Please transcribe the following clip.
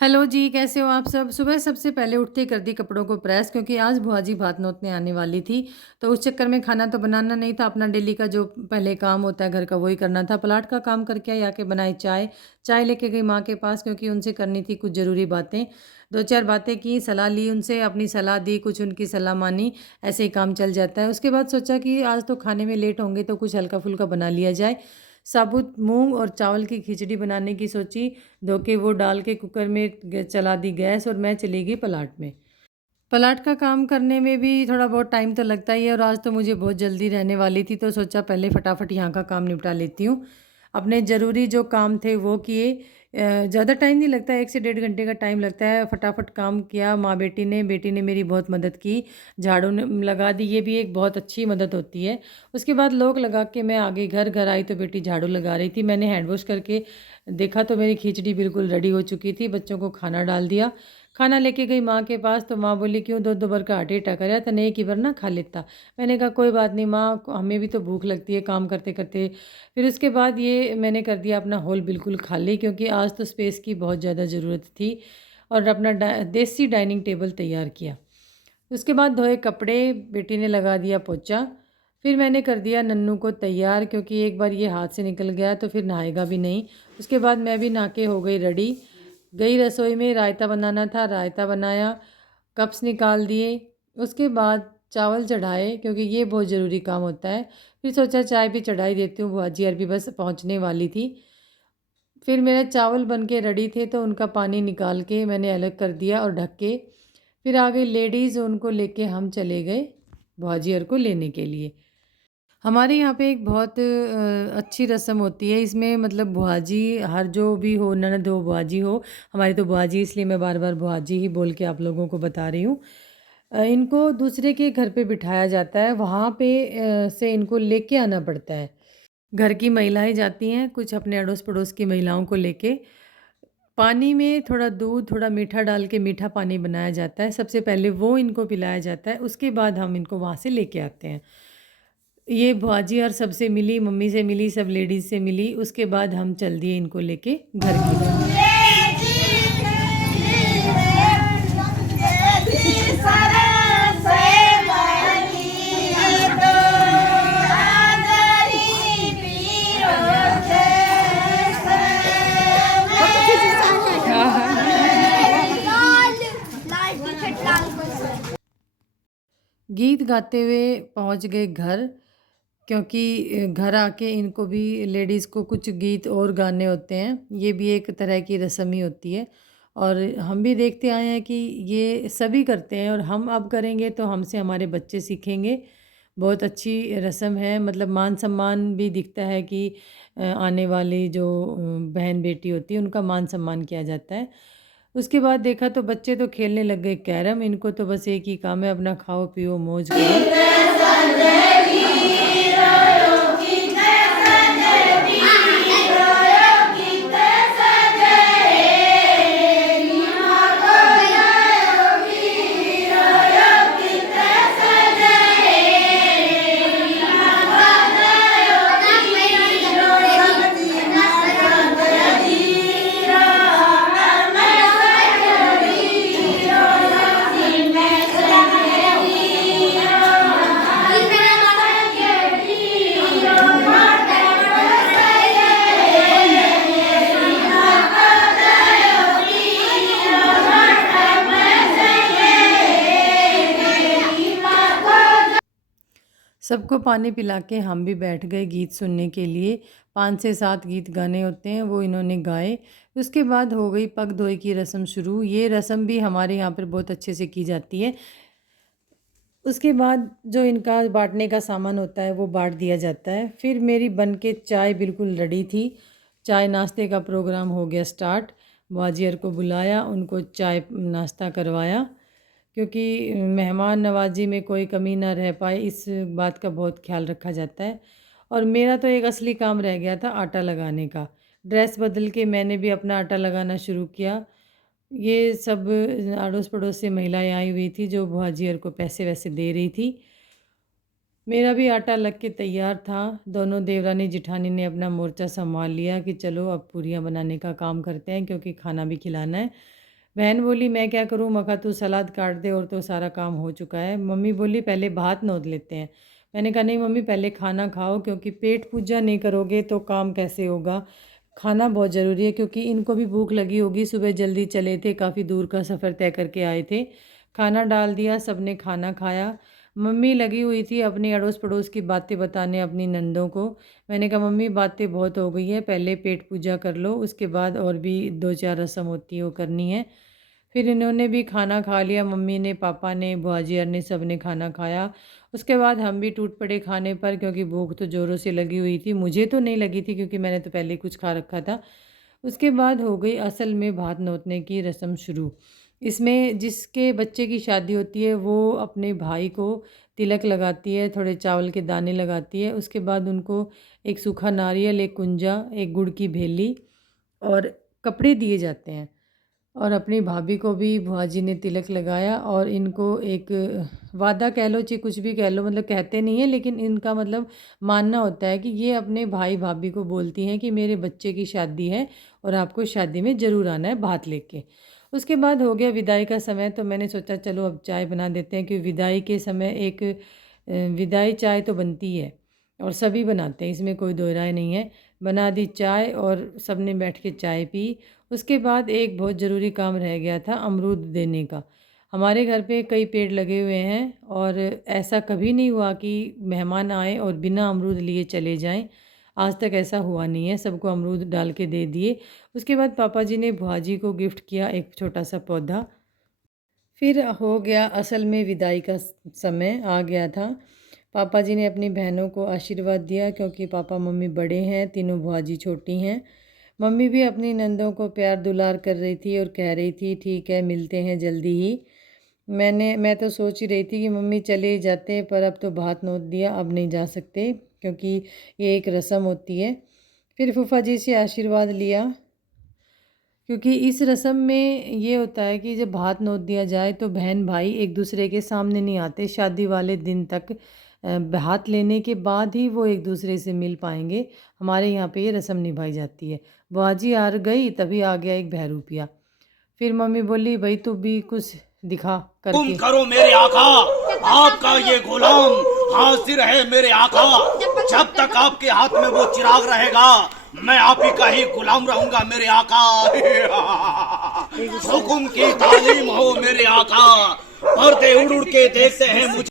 Hello जी, कैसे हो आप सब? सुबह सबसे पहले उठते ही कर दी कपड़ों को प्रेस क्योंकि आज बुआ जी भात नोतने आने वाली थी। तो उस चक्कर में खाना तो बनाना नहीं था, अपना डेली का जो पहले काम होता है घर का वही करना था। प्लाट का काम करके आई, आके बनाई चाय। चाय लेके गई माँ के पास क्योंकि उनसे करनी थी कुछ ज़रूरी बातें। 2-4 बातें की, सलाह ली उनसे, अपनी सलाह दी, कुछ उनकी सलाह मानी, ऐसे ही काम चल जाता है। उसके बाद सोचा कि आज तो खाने में लेट होंगे तो कुछ हल्का-फुल्का बना लिया जाए। साबुत मूँग और चावल की खिचड़ी बनाने की सोची। धो के वो डाल के कुकर में चला दी गैस और मैं चली गई प्लाट में। प्लाट का काम करने में भी थोड़ा बहुत टाइम तो लगता ही है और आज तो मुझे बहुत जल्दी रहने वाली थी तो सोचा पहले फटाफट यहाँ का काम निपटा लेती हूँ। अपने ज़रूरी जो काम थे वो किए। ज़्यादा टाइम नहीं लगता, 1 से डेढ़ घंटे का टाइम लगता है। फटाफट काम किया माँ बेटी ने मेरी बहुत मदद की। झाड़ू लगा दी, ये भी एक बहुत अच्छी मदद होती है। उसके बाद लोग लगा के मैं आ गई घर। घर आई तो बेटी झाड़ू लगा रही थी। मैंने हैंड वॉश करके देखा तो मेरी खिचड़ी बिल्कुल रेडी हो चुकी थी। बच्चों को खाना डाल दिया। खाना लेके गई माँ के पास तो माँ बोली क्यों दो दो बार का आटे टकराया तो नहीं की बार ना खा लेता। मैंने कहा कोई बात नहीं माँ, हमें भी तो भूख लगती है काम करते करते। फिर उसके बाद ये मैंने कर दिया अपना हॉल बिल्कुल खाली क्योंकि आज तो स्पेस की बहुत ज़्यादा ज़रूरत थी। और अपना देसी डाइनिंग टेबल तैयार किया। उसके बाद धोए कपड़े, बेटी ने लगा दिया पोछा। फिर मैंने कर दिया नन्नू को तैयार क्योंकि एक बार ये हाथ से निकल गया तो फिर नहाएगा भी नहीं। उसके बाद मैं भी नहा के हो गई रेडी। गई रसोई में, रायता बनाना था, रायता बनाया, कप्स निकाल दिए। उसके बाद चावल चढ़ाए क्योंकि ये बहुत ज़रूरी काम होता है। फिर सोचा चाय भी चढ़ा ही देती हूँ, बुआ जी अरबी बस पहुँचने वाली थी। फिर मेरे चावल बन के रेडी थे तो उनका पानी निकाल के मैंने अलग कर दिया और ढक के फिर आ गई लेडीज़, उनको लेके हम चले गए बुआ जी को लेने के लिए। हमारे यहाँ पे एक बहुत अच्छी रस्म होती है। इसमें मतलब बुआ जी हर जो भी हो, ननद हो, बुआ जी हो, हमारी तो बुआ जी इसलिए मैं बार-बार बुआ जी ही बोल के आप लोगों को बता रही हूँ। इनको दूसरे के घर पे बिठाया जाता है, वहाँ पे से इनको लेके आना पड़ता है। घर की महिलाएँ जाती हैं, कुछ अपने अड़ोस-पड़ोस की महिलाओं को लेके। पानी में थोड़ा दूध, थोड़ा मीठा डाल के मीठा पानी बनाया जाता है। सबसे पहले वो इनको पिलाया जाता है, उसके बाद हम इनको वहाँ से लेके आते हैं। ये बुआजी और सबसे मिली, मम्मी से मिली, सब लेडीज़ से मिली, उसके बाद हम चल दिए इनको लेके घर की तरफ। हाँ, हाँ। गीत गाते हुए पहुंच गए घर क्योंकि घर आके इनको भी लेडीज़ को कुछ गीत और गाने होते हैं। ये भी एक तरह की रस्म ही होती है और हम भी देखते आए हैं कि ये सभी करते हैं और हम अब करेंगे तो हमसे हमारे बच्चे सीखेंगे। बहुत अच्छी रस्म है, मतलब मान सम्मान भी दिखता है कि आने वाली जो बहन बेटी होती है उनका मान सम्मान किया जाता है। उसके बाद देखा तो बच्चे तो खेलने लग गए कैरम। इनको तो बस एक ही काम है, अपना खाओ पियो मौज करो। सबको पानी पिला के हम भी बैठ गए गीत सुनने के लिए। 5 से 7 गीत गाने होते हैं, वो इन्होंने गाए। उसके बाद हो गई पग धोई की रस्म शुरू। ये रस्म भी हमारे यहाँ पर बहुत अच्छे से की जाती है। उसके बाद जो इनका बाँटने का सामान होता है वो बाँट दिया जाता है। फिर मेरी बन के चाय बिल्कुल रेडी थी। चाय नाश्ते का प्रोग्राम हो गया स्टार्ट। बुआजियर को बुलाया, उनको चाय नाश्ता करवाया क्योंकि मेहमान नवाज़ी में कोई कमी ना रह पाए, इस बात का बहुत ख़्याल रखा जाता है। और मेरा तो एक असली काम रह गया था आटा लगाने का। ड्रेस बदल के मैंने भी अपना आटा लगाना शुरू किया। ये सब अड़ोस-पड़ोस से महिलाएँ आई हुई थी जो बुआजियर को पैसे-वैसे दे रही थी। मेरा भी आटा लग के तैयार था। दोनों देवरानी-जेठानी ने अपना मोर्चा सँभाल लिया कि चलो अब पूरियाँ बनाने का काम करते हैं क्योंकि खाना भी खिलाना है। बहन बोली मैं क्या करूँ, मैं कहा तू सलाद काट दे और तो सारा काम हो चुका है। मम्मी बोली पहले भात नोद लेते हैं। मैंने कहा नहीं मम्मी पहले खाना खाओ, क्योंकि पेट पूजा नहीं करोगे तो काम कैसे होगा। खाना बहुत ज़रूरी है, क्योंकि इनको भी भूख लगी होगी, सुबह जल्दी चले थे, काफ़ी दूर का सफ़र तय करके आए थे। खाना डाल दिया, सब ने खाना खाया। मम्मी लगी हुई थी अपनी अड़ोस पड़ोस की बातें बताने अपनी नंदों को। मैंने कहा मम्मी बातें बहुत हो गई है, पहले पेट पूजा कर लो, उसके बाद और भी 2-4 रस्म होती है वो करनी है। फिर इन्होंने भी खाना खा लिया, मम्मी ने, पापा ने, बुआजी ने, सब ने खाना खाया। उसके बाद हम भी टूट पड़े खाने पर, क्योंकि भूख तो ज़ोरों से लगी हुई थी। मुझे तो नहीं लगी थी क्योंकि मैंने तो पहले ही कुछ खा रखा था। उसके बाद हो गई असल में भात नोतने की रस्म शुरू। इसमें जिसके बच्चे की शादी होती है वो अपने भाई को तिलक लगाती है, थोड़े चावल के दाने लगाती है। उसके बाद उनको एक सूखा नारियल, एक कुंजा, एक गुड़ की भेली और कपड़े दिए जाते हैं। और अपनी भाभी को भी बुआ जी ने तिलक लगाया और इनको एक वादा कह लो, चाहे कुछ भी कह लो, मतलब कहते नहीं है लेकिन इनका मतलब मानना होता है कि ये अपने भाई भाभी को बोलती हैं कि मेरे बच्चे की शादी है और आपको शादी में ज़रूर आना है भात लेके। उसके बाद हो गया विदाई का समय, तो मैंने सोचा चलो अब चाय बना देते हैं, कि विदाई के समय एक विदाई चाय तो बनती है और सभी बनाते हैं, इसमें कोई दो राय नहीं है। बना दी चाय और सब ने बैठ के चाय पी। उसके बाद एक बहुत ज़रूरी काम रह गया था, अमरूद देने का। हमारे घर पे कई पेड़ लगे हुए हैं और ऐसा कभी नहीं हुआ कि मेहमान आए और बिना अमरूद लिए चले जाएं। आज तक ऐसा हुआ नहीं है, सबको अमरूद डाल के दे दिए। उसके बाद पापा जी ने बुआ जी को गिफ्ट किया एक छोटा सा पौधा। फिर हो गया असल में विदाई का समय आ गया था। पापा जी ने अपनी बहनों को आशीर्वाद दिया, क्योंकि पापा मम्मी बड़े हैं, तीनों बुआ जी छोटी हैं। मम्मी भी अपनी नंदों को प्यार दुलार कर रही थी और कह रही थी ठीक है मिलते हैं जल्दी ही। मैं तो सोच ही रही थी कि मम्मी चले ही जाते हैं, पर अब तो भात नोत दिया, अब नहीं जा सकते, क्योंकि ये एक रस्म होती है। फिर फूफा जी से आशीर्वाद लिया, क्योंकि इस रस्म में ये होता है कि जब भात नोत दिया जाए तो बहन भाई एक दूसरे के सामने नहीं आते, शादी वाले दिन तक भात लेने के बाद ही वो एक दूसरे से मिल पाएंगे। हमारे यहाँ पे ये रस्म निभाई जाती है। बुआजी आ गई तभी आ गया एक बहरूपिया। फिर मम्मी बोली भाई तू भी कुछ दिखा तुम करके। करो मेरे आका, आपका ये गुलाम हाजिर है मेरे आका। जब तक आपके हाथ में वो चिराग रहेगा मैं आप ही का ही गुलाम रहूंगा मेरे आका। हुकुम की तालीम हो मेरे आका, पर्दे उड़ उड़ के देखते हैं मुझे।